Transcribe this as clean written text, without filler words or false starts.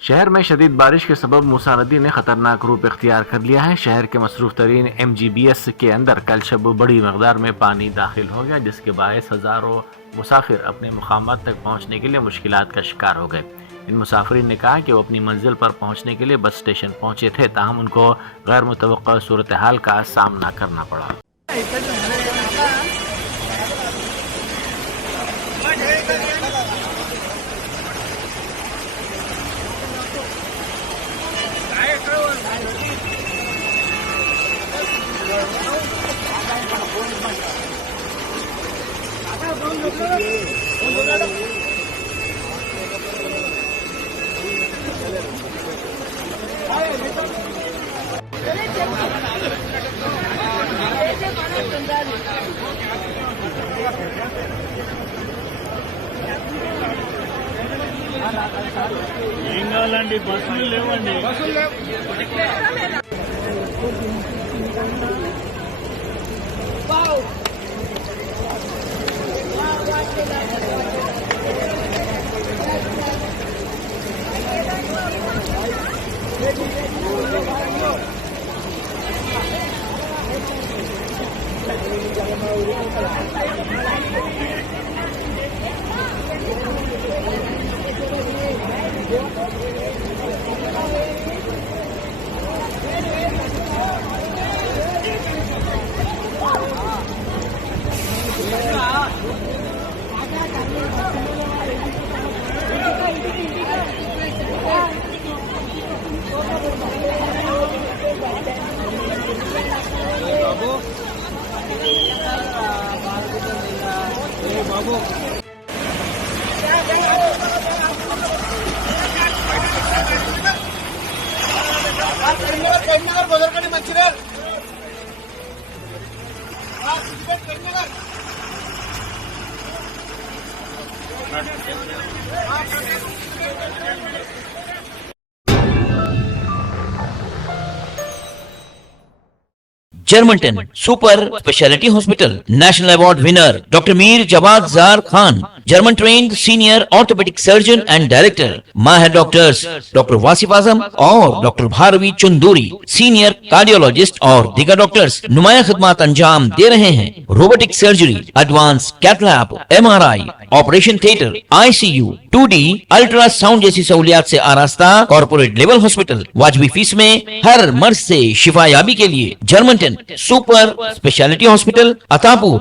शहर में शदीद बारिश के सबब मूसा नदी ने खतरनाक रूप इख्तियार कर लिया है। शहर के मसरूफ तरीन MGBS के अंदर कल शब बड़ी मकदार में पानी दाखिल हो गया, जिसके बायस हज़ारों मुसाफिर अपने मुकामात तक पहुँचने के लिए मुश्किलात का शिकार हो गए। इन मुसाफिरीन ने कहा कि वो अपनी मंजिल पर पहुँचने के लिए बस स्टेशन पहुँचे थे, ताहम उनको गैर मुतवक्का सूरत हाल का सामना करना पड़ा। ఏం కావాలండి? బస్సులు లేవండి. Germanten super speciality hospital, national award winner doctor Mir Jawad Zar Khan, German trained senior orthopaedic surgeon and director, माहिर डॉक्टर्स डॉक्टर वासिफ आजम और doctor Bharvi Chanduri, senior cardiologist और दीगर डॉक्टर्स नुमाया खिदमत अंजाम दे रहे हैं। Robotic surgery, advance cath lab, MRI, operation theatre, ICU, 2D ultrasound जैसी सहूलियात से आरास्ता कॉर्पोरेट लेवल हॉस्पिटल, वाजबी फीस में हर मर्ज से शिफायाबी के लिए Germanton super speciality hospital, Attapur,